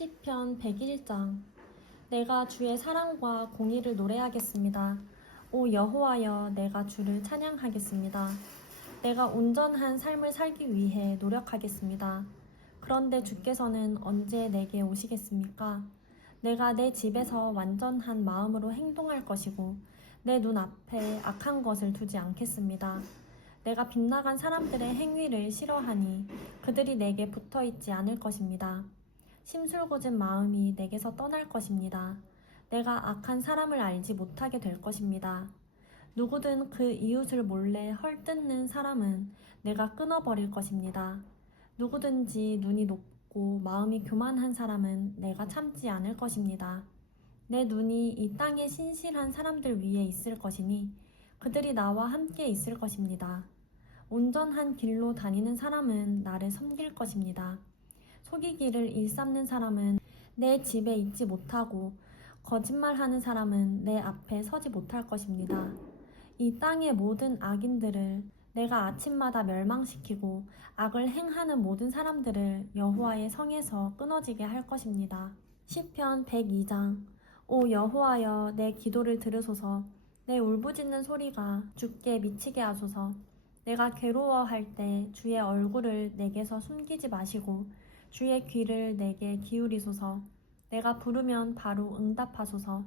시편 101장. 내가 주의 사랑과 공의를 노래하겠습니다. 오 여호와여, 내가 주를 찬양하겠습니다. 내가 온전한 삶을 살기 위해 노력하겠습니다. 그런데 주께서는 언제 내게 오시겠습니까? 내가 내 집에서 완전한 마음으로 행동할 것이고 내 눈앞에 악한 것을 두지 않겠습니다. 내가 빗나간 사람들의 행위를 싫어하니 그들이 내게 붙어있지 않을 것입니다. 심술궂은 마음이 내게서 떠날 것입니다. 내가 악한 사람을 알지 못하게 될 것입니다. 누구든 그 이웃을 몰래 헐뜯는 사람은 내가 끊어버릴 것입니다. 누구든지 눈이 높고 마음이 교만한 사람은 내가 참지 않을 것입니다. 내 눈이 이 땅의 신실한 사람들 위에 있을 것이니 그들이 나와 함께 있을 것입니다. 온전한 길로 다니는 사람은 나를 섬길 것입니다. 속이기를 일삼는 사람은 내 집에 있지 못하고 거짓말하는 사람은 내 앞에 서지 못할 것입니다. 이 땅의 모든 악인들을 내가 아침마다 멸망시키고 악을 행하는 모든 사람들을 여호와의 성에서 끊어지게 할 것입니다. 시편 102장. 오 여호와여, 내 기도를 들으소서. 내 울부짖는 소리가 주께 미치게 하소서. 내가 괴로워할 때 주의 얼굴을 내게서 숨기지 마시고 주의 귀를 내게 기울이소서. 내가 부르면 바로 응답하소서.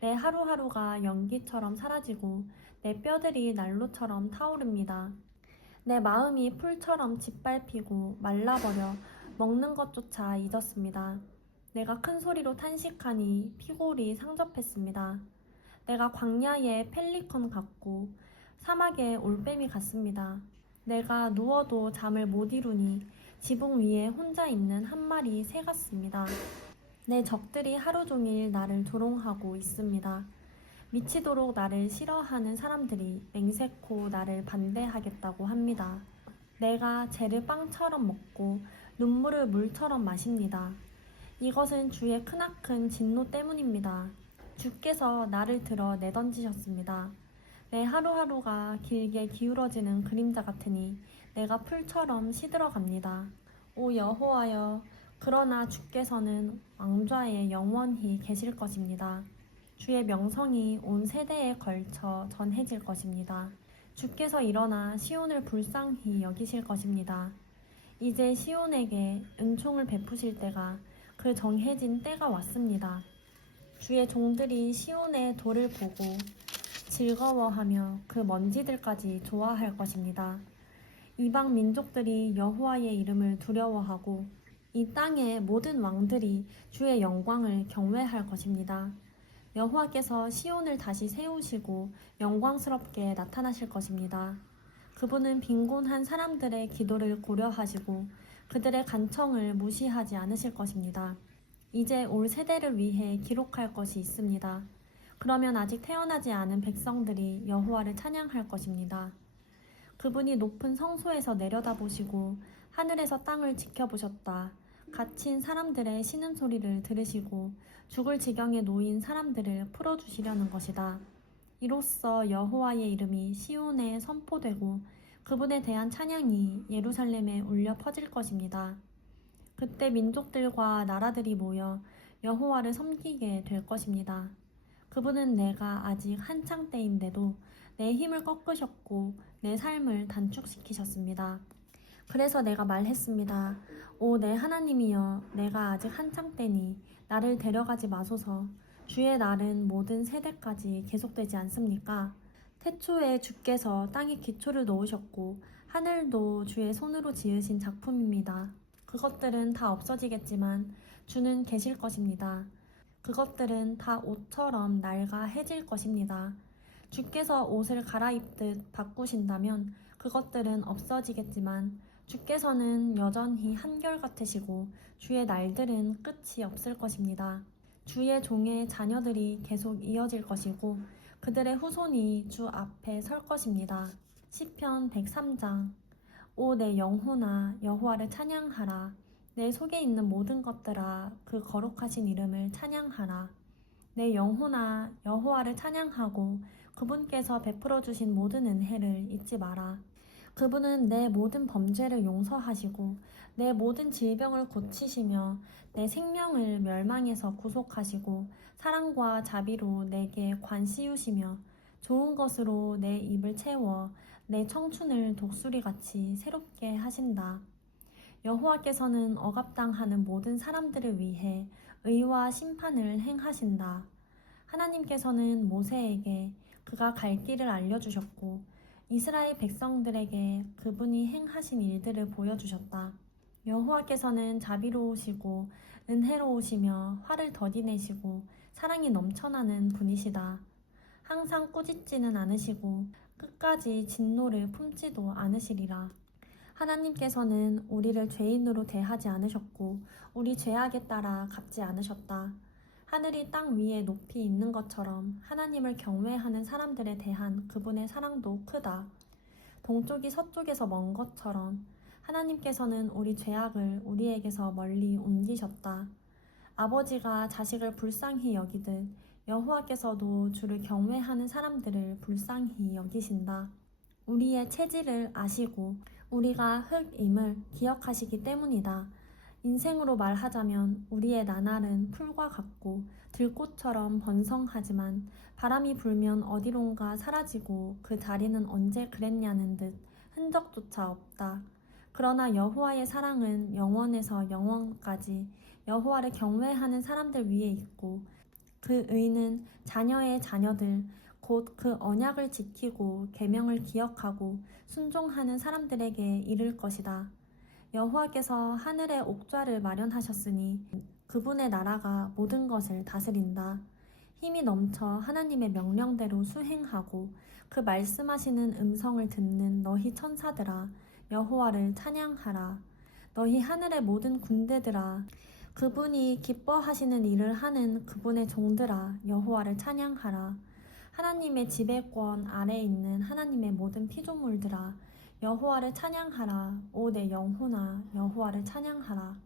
내 하루하루가 연기처럼 사라지고 내 뼈들이 난로처럼 타오릅니다. 내 마음이 풀처럼 짓밟히고 말라버려 먹는 것조차 잊었습니다. 내가 큰 소리로 탄식하니 피골이 상접했습니다. 내가 광야의 펠리컨 같고 사막의 올빼미 같습니다. 내가 누워도 잠을 못 이루니 지붕 위에 혼자 있는 한 마리 새 같습니다. 내 적들이 하루 종일 나를 조롱하고 있습니다. 미치도록 나를 싫어하는 사람들이 맹세코 나를 반대하겠다고 합니다. 내가 재를 빵처럼 먹고 눈물을 물처럼 마십니다. 이것은 주의 크나큰 진노 때문입니다. 주께서 나를 들어 내던지셨습니다. 내 하루하루가 길게 기울어지는 그림자 같으니 내가 풀처럼 시들어갑니다. 오 여호와여, 그러나 주께서는 왕좌에 영원히 계실 것입니다. 주의 명성이 온 세대에 걸쳐 전해질 것입니다. 주께서 일어나 시온을 불쌍히 여기실 것입니다. 이제 시온에게 은총을 베푸실 때가, 그 정해진 때가 왔습니다. 주의 종들이 시온의 돌을 보고 즐거워하며 그 먼지들까지 좋아할 것입니다. 이방 민족들이 여호와의 이름을 두려워하고 이 땅의 모든 왕들이 주의 영광을 경외할 것입니다. 여호와께서 시온을 다시 세우시고 영광스럽게 나타나실 것입니다. 그분은 빈곤한 사람들의 기도를 고려하시고 그들의 간청을 무시하지 않으실 것입니다. 이제 올 세대를 위해 기록할 것이 있습니다. 그러면 아직 태어나지 않은 백성들이 여호와를 찬양할 것입니다. 그분이 높은 성소에서 내려다보시고 하늘에서 땅을 지켜보셨다. 갇힌 사람들의 신음소리를 들으시고 죽을 지경에 놓인 사람들을 풀어주시려는 것이다. 이로써 여호와의 이름이 시온에 선포되고 그분에 대한 찬양이 예루살렘에 울려 퍼질 것입니다. 그때 민족들과 나라들이 모여 여호와를 섬기게 될 것입니다. 그분은 내가 아직 한창 때인데도 내 힘을 꺾으셨고 내 삶을 단축시키셨습니다. 그래서 내가 말했습니다. 오 내 하나님이여, 내가 아직 한창 때니 나를 데려가지 마소서. 주의 날은 모든 세대까지 계속되지 않습니까? 태초에 주께서 땅에 기초를 놓으셨고 하늘도 주의 손으로 지으신 작품입니다. 그것들은 다 없어지겠지만 주는 계실 것입니다. 그것들은 다 옷처럼 낡아 해질 것입니다. 주께서 옷을 갈아입듯 바꾸신다면 그것들은 없어지겠지만 주께서는 여전히 한결같으시고 주의 날들은 끝이 없을 것입니다. 주의 종의 자녀들이 계속 이어질 것이고 그들의 후손이 주 앞에 설 것입니다. 시편 103장. 오 내 영혼아, 여호와를 찬양하라. 내 속에 있는 모든 것들아, 그 거룩하신 이름을 찬양하라. 내 영혼아, 여호와를 찬양하고 그분께서 베풀어 주신 모든 은혜를 잊지 마라. 그분은 내 모든 범죄를 용서하시고 내 모든 질병을 고치시며 내 생명을 멸망에서 구속하시고 사랑과 자비로 내게 관씌우시며 좋은 것으로 내 입을 채워 내 청춘을 독수리같이 새롭게 하신다. 여호와께서는 억압당하는 모든 사람들을 위해 의와 심판을 행하신다. 하나님께서는 모세에게 그가 갈 길을 알려주셨고 이스라엘 백성들에게 그분이 행하신 일들을 보여주셨다. 여호와께서는 자비로우시고 은혜로우시며 화를 더디내시고 사랑이 넘쳐나는 분이시다. 항상 꾸짖지는 않으시고 끝까지 진노를 품지도 않으시리라. 하나님께서는 우리를 죄인으로 대하지 않으셨고 우리 죄악에 따라 갚지 않으셨다. 하늘이 땅 위에 높이 있는 것처럼 하나님을 경외하는 사람들에 대한 그분의 사랑도 크다. 동쪽이 서쪽에서 먼 것처럼 하나님께서는 우리 죄악을 우리에게서 멀리 옮기셨다. 아버지가 자식을 불쌍히 여기듯 여호와께서도 주를 경외하는 사람들을 불쌍히 여기신다. 우리의 체질을 아시고 우리가 흙임을 기억하시기 때문이다. 인생으로 말하자면 우리의 나날은 풀과 같고 들꽃처럼 번성하지만 바람이 불면 어디론가 사라지고 그 자리는 언제 그랬냐는 듯 흔적조차 없다. 그러나 여호와의 사랑은 영원에서 영원까지 여호와를 경외하는 사람들 위에 있고 그 의는 자녀의 자녀들 곧 그 언약을 지키고 계명을 기억하고 순종하는 사람들에게 이를 것이다. 여호와께서 하늘에 옥좌를 마련하셨으니 그분의 나라가 모든 것을 다스린다. 힘이 넘쳐 하나님의 명령대로 수행하고 그 말씀하시는 음성을 듣는 너희 천사들아 여호와를 찬양하라. 너희 하늘의 모든 군대들아 그분이 기뻐하시는 일을 하는 그분의 종들아 여호와를 찬양하라. 하나님의 지배권 아래에 있는 하나님의 모든 피조물들아 여호와를 찬양하라. 오 내 영혼아 여호와를 찬양하라.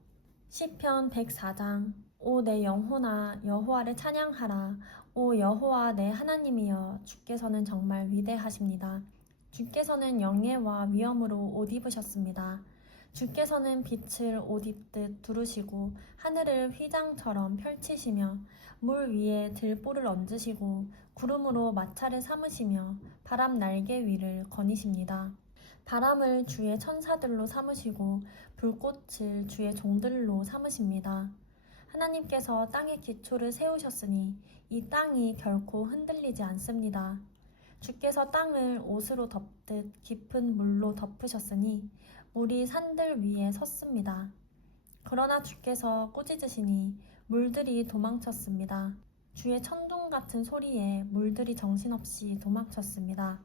시편 104장. 오 내 영혼아 여호와를 찬양하라. 오 여호와 내 하나님이여 주께서는 정말 위대하십니다. 주께서는 영예와 위엄으로 옷 입으셨습니다. 주께서는 빛을 옷 입듯 두르시고 하늘을 휘장처럼 펼치시며 물 위에 들보를 얹으시고 구름으로 마차를 삼으시며 바람 날개 위를 거니십니다. 바람을 주의 천사들로 삼으시고 불꽃을 주의 종들로 삼으십니다. 하나님께서 땅의 기초를 세우셨으니 이 땅이 결코 흔들리지 않습니다. 주께서 땅을 옷으로 덮듯 깊은 물로 덮으셨으니 물이 산들 위에 섰습니다. 그러나 주께서 꾸짖으시니 물들이 도망쳤습니다. 주의 천둥 같은 소리에 물들이 정신없이 도망쳤습니다.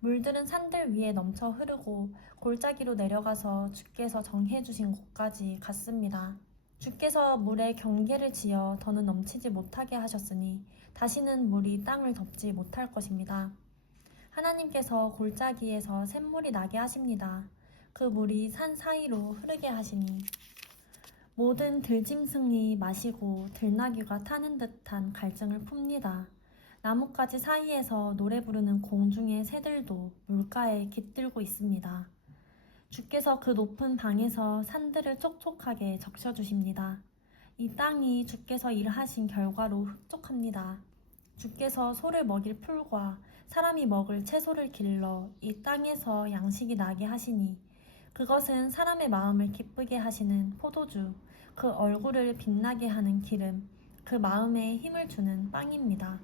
물들은 산들 위에 넘쳐 흐르고 골짜기로 내려가서 주께서 정해주신 곳까지 갔습니다. 주께서 물에 경계를 지어 더는 넘치지 못하게 하셨으니 다시는 물이 땅을 덮지 못할 것입니다. 하나님께서 골짜기에서 샘물이 나게 하십니다. 그 물이 산 사이로 흐르게 하시니 모든 들짐승이 마시고 들나귀가 타는 듯한 갈증을 풉니다. 나뭇가지 사이에서 노래 부르는 공중의 새들도 물가에 깃들고 있습니다. 주께서 그 높은 방에서 산들을 촉촉하게 적셔주십니다. 이 땅이 주께서 일하신 결과로 흡족합니다. 주께서 소를 먹일 풀과 사람이 먹을 채소를 길러 이 땅에서 양식이 나게 하시니 그것은 사람의 마음을 기쁘게 하시는 포도주, 그 얼굴을 빛나게 하는 기름, 그 마음에 힘을 주는 빵입니다.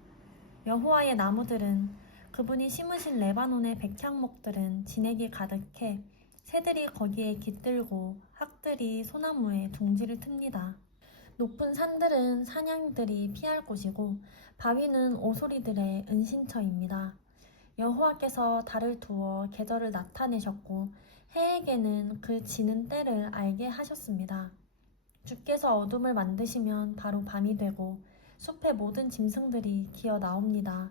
여호와의 나무들은 그분이 심으신 레바논의 백향목들은 진액이 가득해 새들이 거기에 깃들고 학들이 소나무에 둥지를 틉니다. 높은 산들은 사냥들이 피할 곳이고 바위는 오소리들의 은신처입니다. 여호와께서 달을 두어 계절을 나타내셨고 해에게는 그 지는 때를 알게 하셨습니다. 주께서 어둠을 만드시면 바로 밤이 되고 숲의 모든 짐승들이 기어 나옵니다.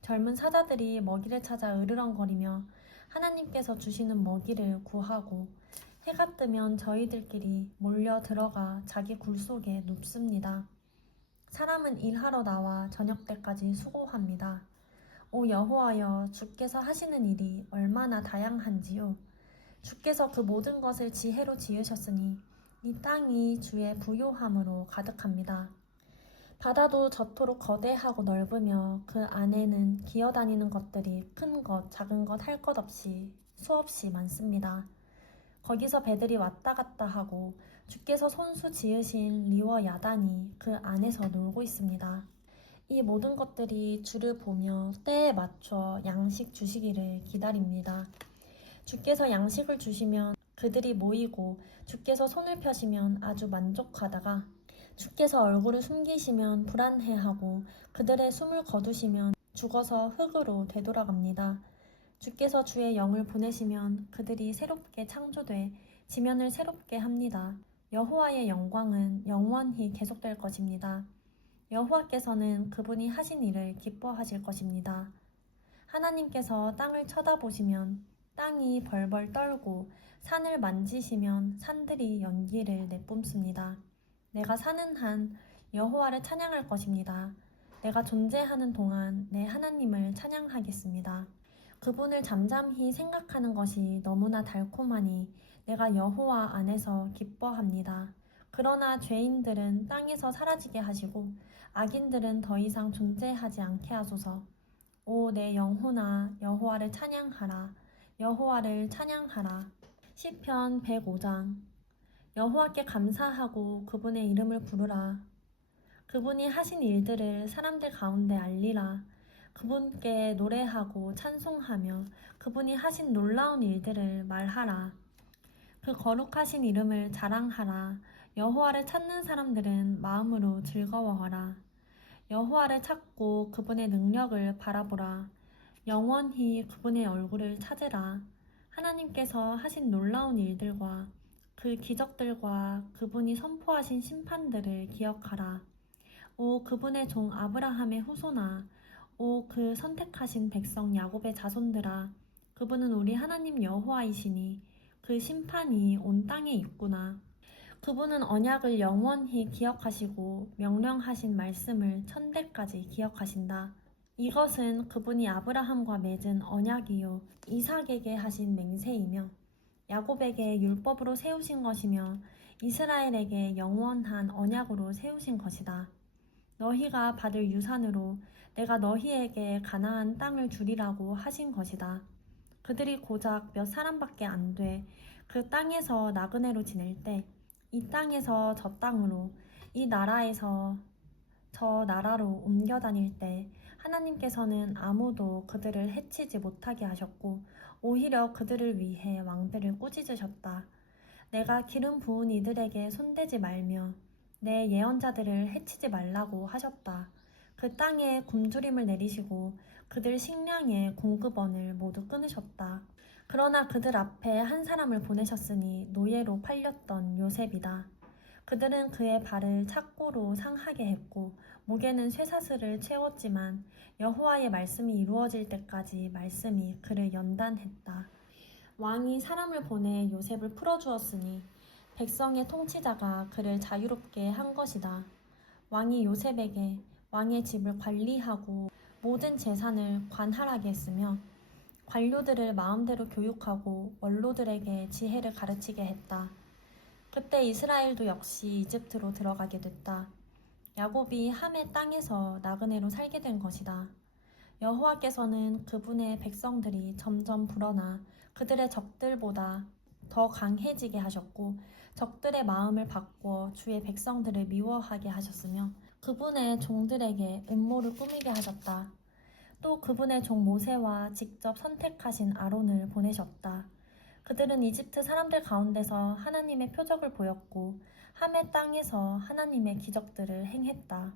젊은 사자들이 먹이를 찾아 으르렁거리며 하나님께서 주시는 먹이를 구하고 해가 뜨면 저희들끼리 몰려 들어가 자기 굴 속에 눕습니다. 사람은 일하러 나와 저녁 때까지 수고합니다. 오 여호와여, 주께서 하시는 일이 얼마나 다양한지요. 주께서 그 모든 것을 지혜로 지으셨으니 이 땅이 주의 부요함으로 가득합니다. 바다도 저토록 거대하고 넓으며 그 안에는 기어다니는 것들이 큰 것, 작은 것 할 것 없이 수없이 많습니다. 거기서 배들이 왔다 갔다 하고 주께서 손수 지으신 리워 야단이 그 안에서 놀고 있습니다. 이 모든 것들이 주를 보며 때에 맞춰 양식 주시기를 기다립니다. 주께서 양식을 주시면 그들이 모이고 주께서 손을 펴시면 아주 만족하다가 주께서 얼굴을 숨기시면 불안해하고 그들의 숨을 거두시면 죽어서 흙으로 되돌아갑니다. 주께서 주의 영을 보내시면 그들이 새롭게 창조돼 지면을 새롭게 합니다. 여호와의 영광은 영원히 계속될 것입니다. 여호와께서는 그분이 하신 일을 기뻐하실 것입니다. 하나님께서 땅을 쳐다보시면 땅이 벌벌 떨고 산을 만지시면 산들이 연기를 내뿜습니다. 내가 사는 한 여호와를 찬양할 것입니다. 내가 존재하는 동안 내 하나님을 찬양하겠습니다. 그분을 잠잠히 생각하는 것이 너무나 달콤하니 내가 여호와 안에서 기뻐합니다. 그러나 죄인들은 땅에서 사라지게 하시고 악인들은 더 이상 존재하지 않게 하소서. 오 내 영혼아 여호와를 찬양하라. 여호와를 찬양하라. 시편 105장. 여호와께 감사하고 그분의 이름을 부르라. 그분이 하신 일들을 사람들 가운데 알리라. 그분께 노래하고 찬송하며 그분이 하신 놀라운 일들을 말하라. 그 거룩하신 이름을 자랑하라. 여호와를 찾는 사람들은 마음으로 즐거워하라. 여호와를 찾고 그분의 능력을 바라보라. 영원히 그분의 얼굴을 찾으라. 하나님께서 하신 놀라운 일들과 그 기적들과 그분이 선포하신 심판들을 기억하라. 오 그분의 종 아브라함의 후손아, 오 그 선택하신 백성 야곱의 자손들아, 그분은 우리 하나님 여호와이시니 그 심판이 온 땅에 있구나. 그분은 언약을 영원히 기억하시고 명령하신 말씀을 천대까지 기억하신다. 이것은 그분이 아브라함과 맺은 언약이요 이삭에게 하신 맹세이며 야곱에게 율법으로 세우신 것이며 이스라엘에게 영원한 언약으로 세우신 것이다. 너희가 받을 유산으로 내가 너희에게 가나안 땅을 주리라고 하신 것이다. 그들이 고작 몇 사람밖에 안 돼 그 땅에서 나그네로 지낼 때 이 땅에서 저 땅으로 이 나라에서 저 나라로 옮겨 다닐 때 하나님께서는 아무도 그들을 해치지 못하게 하셨고 오히려 그들을 위해 왕들을 꾸짖으셨다. 내가 기름 부은 이들에게 손대지 말며 내 예언자들을 해치지 말라고 하셨다. 그 땅에 굶주림을 내리시고 그들 식량의 공급원을 모두 끊으셨다. 그러나 그들 앞에 한 사람을 보내셨으니 노예로 팔렸던 요셉이다. 그들은 그의 발을 착고로 상하게 했고 목에는 쇠사슬을 채웠지만 여호와의 말씀이 이루어질 때까지 말씀이 그를 연단했다. 왕이 사람을 보내 요셉을 풀어주었으니 백성의 통치자가 그를 자유롭게 한 것이다. 왕이 요셉에게 왕의 집을 관리하고 모든 재산을 관할하게 했으며 관료들을 마음대로 교육하고 원로들에게 지혜를 가르치게 했다. 그때 이스라엘도 역시 이집트로 들어가게 됐다. 야곱이 함의 땅에서 나그네로 살게 된 것이다. 여호와께서는 그분의 백성들이 점점 불어나 그들의 적들보다 더 강해지게 하셨고 적들의 마음을 바꾸어 주의 백성들을 미워하게 하셨으며 그분의 종들에게 음모를 꾸미게 하셨다. 또 그분의 종 모세와 직접 선택하신 아론을 보내셨다. 그들은 이집트 사람들 가운데서 하나님의 표적을 보였고 함의 땅에서 하나님의 기적들을 행했다.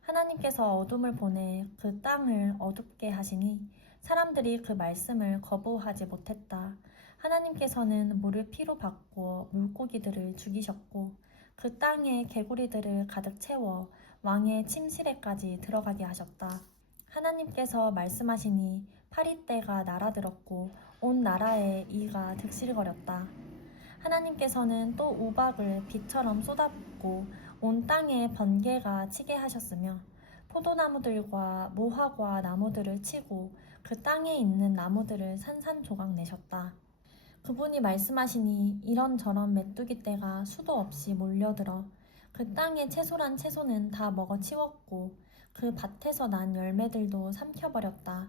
하나님께서 어둠을 보내 그 땅을 어둡게 하시니 사람들이 그 말씀을 거부하지 못했다. 하나님께서는 물을 피로 바꾸어 물고기들을 죽이셨고 그 땅에 개구리들을 가득 채워 왕의 침실에까지 들어가게 하셨다. 하나님께서 말씀하시니 파리떼가 날아들었고 온 나라에 이가 득실거렸다. 하나님께서는 또 우박을 비처럼 쏟아붓고 온 땅에 번개가 치게 하셨으며 포도나무들과 무화과 나무들을 치고 그 땅에 있는 나무들을 산산조각 내셨다. 그분이 말씀하시니 이런저런 메뚜기 떼가 수도 없이 몰려들어 그 땅의 채소란 채소는 다 먹어치웠고 그 밭에서 난 열매들도 삼켜버렸다.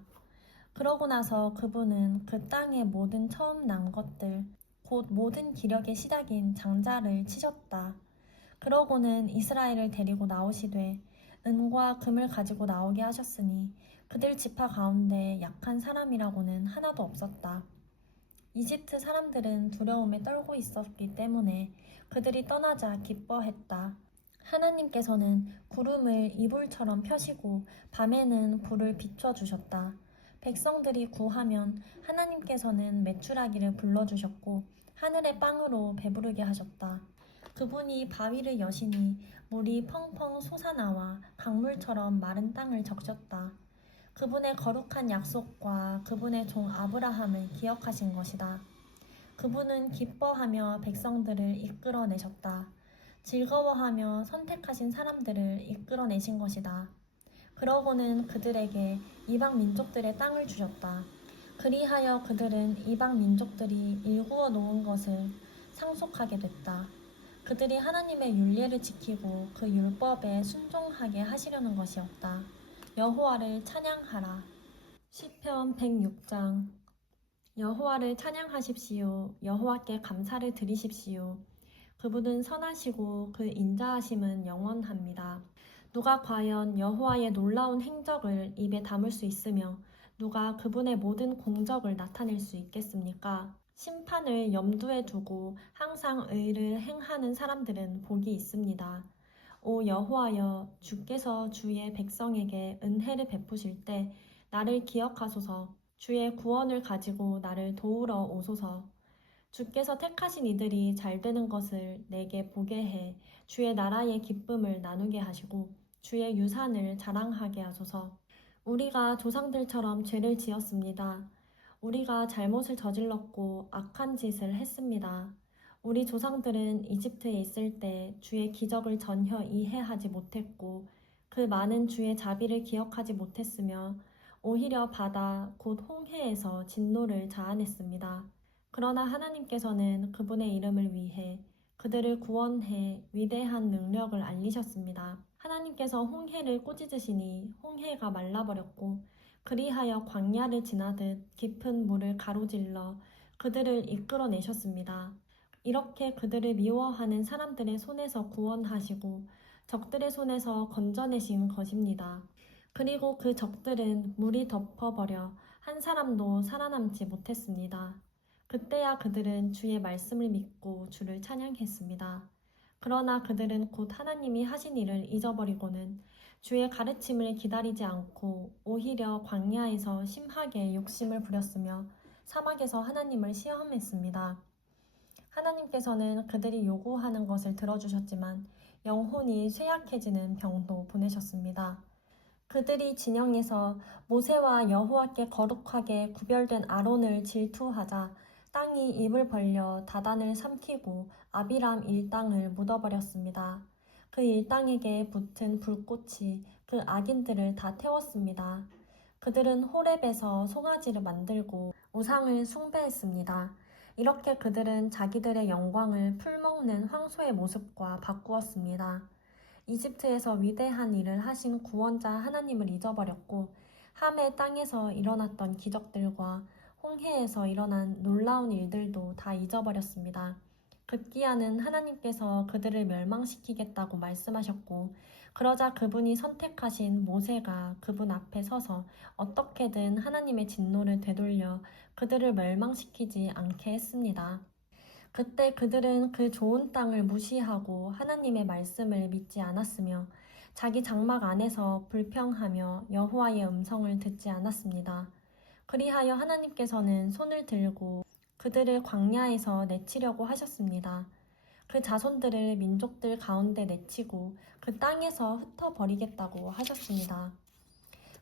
그러고 나서 그분은 그 땅의 모든 처음 난 것들, 곧 모든 기력의 시작인 장자를 치셨다. 그러고는 이스라엘을 데리고 나오시되 은과 금을 가지고 나오게 하셨으니 그들 지파 가운데 약한 사람이라고는 하나도 없었다. 이집트 사람들은 두려움에 떨고 있었기 때문에 그들이 떠나자 기뻐했다. 하나님께서는 구름을 이불처럼 펴시고 밤에는 불을 비춰주셨다. 백성들이 구하면 하나님께서는 메추라기를 불러주셨고 하늘의 빵으로 배부르게 하셨다. 그분이 바위를 여시니 물이 펑펑 솟아나와 강물처럼 마른 땅을 적셨다. 그분의 거룩한 약속과 그분의 종 아브라함을 기억하신 것이다. 그분은 기뻐하며 백성들을 이끌어내셨다. 즐거워하며 선택하신 사람들을 이끌어내신 것이다. 그러고는 그들에게 이방 민족들의 땅을 주셨다. 그리하여 그들은 이방 민족들이 일구어 놓은 것을 상속하게 됐다. 그들이 하나님의 율례를 지키고 그 율법에 순종하게 하시려는 것이었다. 여호와를 찬양하라. 시편 106장. 여호와를 찬양하십시오. 여호와께 감사를 드리십시오. 그분은 선하시고 그 인자하심은 영원합니다. 누가 과연 여호와의 놀라운 행적을 입에 담을 수 있으며 누가 그분의 모든 공적을 나타낼 수 있겠습니까? 심판을 염두에 두고 항상 의를 행하는 사람들은 복이 있습니다. 오 여호와여, 주께서 주의 백성에게 은혜를 베푸실 때 나를 기억하소서. 주의 구원을 가지고 나를 도우러 오소서. 주께서 택하신 이들이 잘 되는 것을 내게 보게 해 주의 나라의 기쁨을 나누게 하시고 주의 유산을 자랑하게 하소서. 우리가 조상들처럼 죄를 지었습니다. 우리가 잘못을 저질렀고 악한 짓을 했습니다. 우리 조상들은 이집트에 있을 때 주의 기적을 전혀 이해하지 못했고 그 많은 주의 자비를 기억하지 못했으며 오히려 바다 곧 홍해에서 진노를 자아냈습니다. 그러나 하나님께서는 그분의 이름을 위해 그들을 구원해 위대한 능력을 알리셨습니다. 하나님께서 홍해를 꾸짖으시니 홍해가 말라버렸고 그리하여 광야를 지나듯 깊은 물을 가로질러 그들을 이끌어내셨습니다. 이렇게 그들을 미워하는 사람들의 손에서 구원하시고 적들의 손에서 건져내신 것입니다. 그리고 그 적들은 물이 덮어버려 한 사람도 살아남지 못했습니다. 그때야 그들은 주의 말씀을 믿고 주를 찬양했습니다. 그러나 그들은 곧 하나님이 하신 일을 잊어버리고는 주의 가르침을 기다리지 않고 오히려 광야에서 심하게 욕심을 부렸으며 사막에서 하나님을 시험했습니다. 하나님께서는 그들이 요구하는 것을 들어주셨지만 영혼이 쇠약해지는 병도 보내셨습니다. 그들이 진영에서 모세와 여호와께 거룩하게 구별된 아론을 질투하자 땅이 입을 벌려 다단을 삼키고 아비람 일당을 묻어버렸습니다. 그 일당에게 붙은 불꽃이 그 악인들을 다 태웠습니다. 그들은 호렙에서 송아지를 만들고 우상을 숭배했습니다. 이렇게 그들은 자기들의 영광을 풀먹는 황소의 모습과 바꾸었습니다. 이집트에서 위대한 일을 하신 구원자 하나님을 잊어버렸고 함의 땅에서 일어났던 기적들과 홍해에서 일어난 놀라운 일들도 다 잊어버렸습니다. 급기야는 하나님께서 그들을 멸망시키겠다고 말씀하셨고 그러자 그분이 선택하신 모세가 그분 앞에 서서 어떻게든 하나님의 진노를 되돌려 그들을 멸망시키지 않게 했습니다. 그때 그들은 그 좋은 땅을 무시하고 하나님의 말씀을 믿지 않았으며 자기 장막 안에서 불평하며 여호와의 음성을 듣지 않았습니다. 그리하여 하나님께서는 손을 들고 그들을 광야에서 내치려고 하셨습니다. 그 자손들을 민족들 가운데 내치고 그 땅에서 흩어버리겠다고 하셨습니다.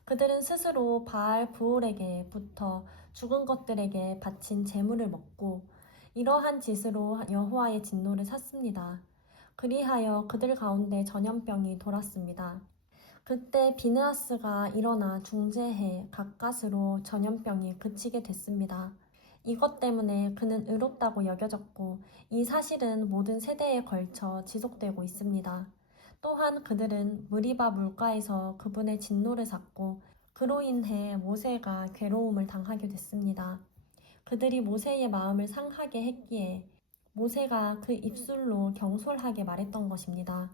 그들은 스스로 바알 부올에게 붙어 죽은 것들에게 바친 제물을 먹고 이러한 짓으로 여호와의 진노를 샀습니다. 그리하여 그들 가운데 전염병이 돌았습니다. 그때 비느하스가 일어나 중재해 가까스로 전염병이 그치게 됐습니다. 이것 때문에 그는 의롭다고 여겨졌고 이 사실은 모든 세대에 걸쳐 지속되고 있습니다. 또한 그들은 무리바 물가에서 그분의 진노를 샀고 그로 인해 모세가 괴로움을 당하게 됐습니다. 그들이 모세의 마음을 상하게 했기에 모세가 그 입술로 경솔하게 말했던 것입니다.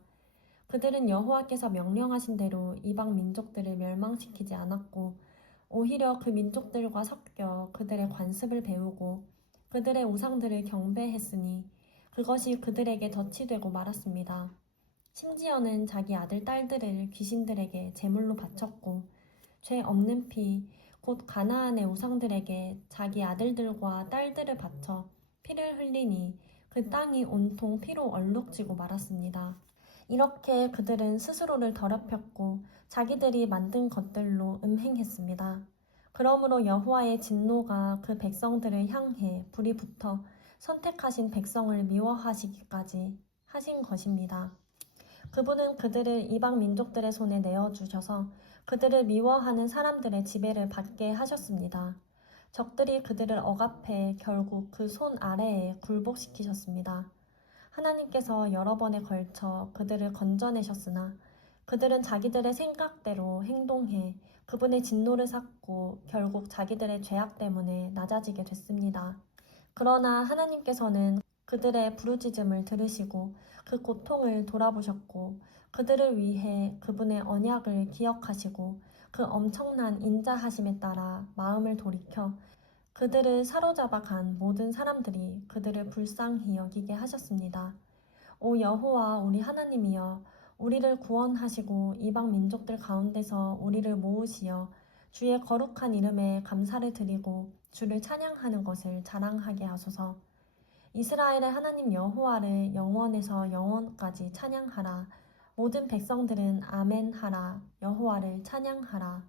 그들은 여호와께서 명령하신 대로 이방 민족들을 멸망시키지 않았고 오히려 그 민족들과 섞여 그들의 관습을 배우고 그들의 우상들을 경배했으니 그것이 그들에게 덫이 되고 말았습니다. 심지어는 자기 아들 딸들을 귀신들에게 제물로 바쳤고 죄 없는 피, 곧 가나안의 우상들에게 자기 아들들과 딸들을 바쳐 피를 흘리니 그 땅이 온통 피로 얼룩지고 말았습니다. 이렇게 그들은 스스로를 더럽혔고 자기들이 만든 것들로 음행했습니다. 그러므로 여호와의 진노가 그 백성들을 향해 불이 붙어 선택하신 백성을 미워하시기까지 하신 것입니다. 그분은 그들을 이방 민족들의 손에 내어주셔서 그들을 미워하는 사람들의 지배를 받게 하셨습니다. 적들이 그들을 억압해 결국 그 손 아래에 굴복시키셨습니다. 하나님께서 여러 번에 걸쳐 그들을 건져내셨으나 그들은 자기들의 생각대로 행동해 그분의 진노를 샀고 결국 자기들의 죄악 때문에 낮아지게 됐습니다. 그러나 하나님께서는 그들의 부르짖음을 들으시고 그 고통을 돌아보셨고 그들을 위해 그분의 언약을 기억하시고 그 엄청난 인자하심에 따라 마음을 돌이켜 그들을 사로잡아 간 모든 사람들이 그들을 불쌍히 여기게 하셨습니다. 오 여호와 우리 하나님이여 우리를 구원하시고 이방 민족들 가운데서 우리를 모으시어 주의 거룩한 이름에 감사를 드리고 주를 찬양하는 것을 자랑하게 하소서. 이스라엘의 하나님 여호와를 영원에서 영원까지 찬양하라. 모든 백성들은 아멘 하라. 여호와를 찬양하라.